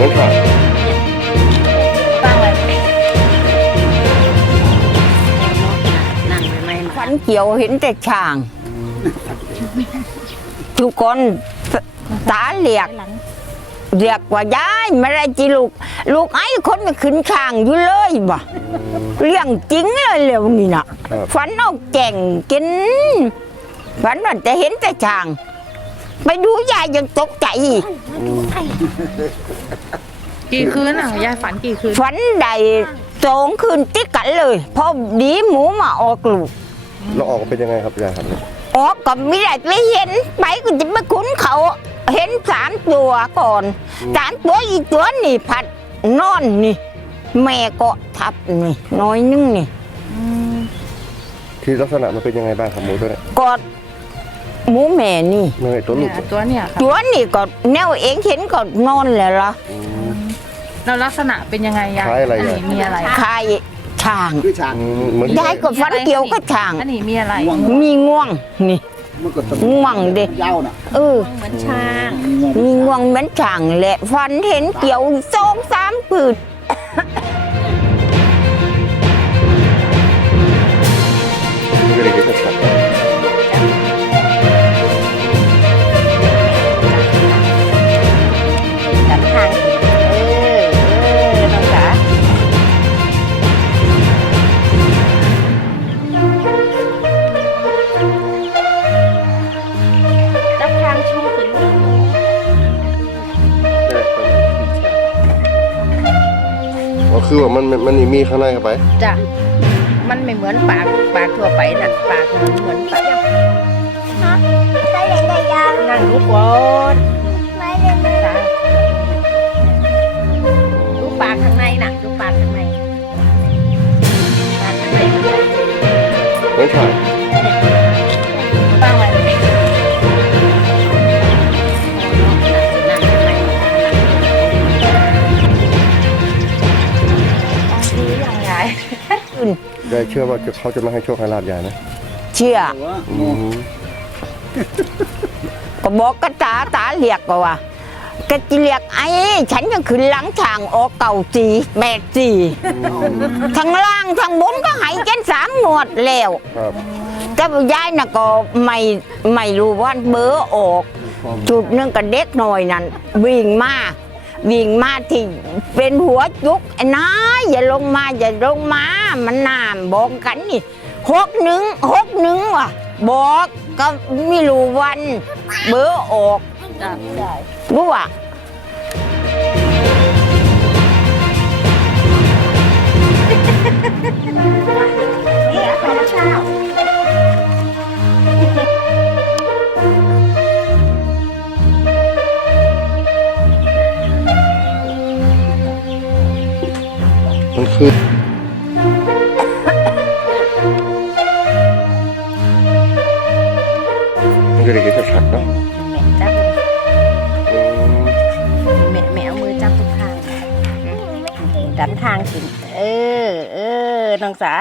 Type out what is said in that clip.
รนค่งฝันเกี่ยวเห็นแต่ช่าง ทุกคนตาเหลียกเลียกว่ายายไม่ได้จีลูก ลูกไอ้คนก็ขึ้นช่างอยู่เลยบ่เรื่องจริงเลยเร็วนี่นะฝันเอาแก่งกินฝันว่าจะเห็นแต่ช่าง ไปดูยายยังตกใจอีกกี่คืนอะยายฝันกี่คืนฝันใดสองคืนติดกันเลยเพราะดีหมูมาออกลูกเราออกมาเป็นยังไงครับยายครับเนี่ยออกก็ไม่ได้ไปเห็นไปก็จะไปคุ้นเขาเห็นสามตัวก่อนสามตัวอีกตัวนี่ผัดนอนนี่ แม่ก็ทับนี่น้อยนึงนี่ ที่ลักษณะมันเป็นยังไงบ้างครับหมูตัวเนี้ยกอด หมูแม่นี่เมื่อไงตัวลูเนี่กยตัวเนี่ยค่ะ ตัวนี่ก็แนวเองเห็นก็นอนแล้วล่ะอืมแล้วลักษณะเป็นยังไงยายคล้ายอะไรอันยายนี้มีอะไรคายช่างคือช้างอืมเหมือนยายก็ฝันเกี่ยวกับช่าง อันนี้มีอะไรมีง่วงนี่ มันก็ต้ง่วงเด้ยาวน่ะเออ เหมือนช้าง มีง่วงเหมือนช่างแหละฟันเห็นเกี่ยวสองสามผืน คือว่ามันมันมันมีข้างในเข้าไป จ้ะมันไม่เหมือนปากปากทั่วไปน่ะปากมันเหมือนปากนั่งลูกบอลจ้ะดูปากข้างในน่ะดูปากข้างในปากข้างในมันใหญ่ไม่ใช่ ยายเชื่อว่าจะเขาจะไม่ให้โชคให้ลาบยายนะเชื่อ อืมก็บอกกระตาตาเรียกก็ว่าก็จะเรียกไอ้ฉันยังขึ้นหลังทางออกเก่าสีแปดสี่ทางล่างทางบนก็ใหายกันสามหมวดแล้วครับแต่ว่ายายน่ะก็ไม่ไม่รู้ว่าเบอร์ออก จุดหนึงกับเด็กหน่อยนั่นวิ่งมา วิ่งมาที่เป็นหัวจุกไอ้นายอย่าลงมาอย่าลงมา มันนามบอกกันนี่หกหนึ่งหกหนึ่งว่ะ บอกก็ไม่รู้วัน เบอร์ออกจ้ะรู้ว่า มันคือมันจะได้เห็นชัดเนาะแม่จับแม่แม่เอามือจับทุกทางดันทางฉิน เออ เออน้องสา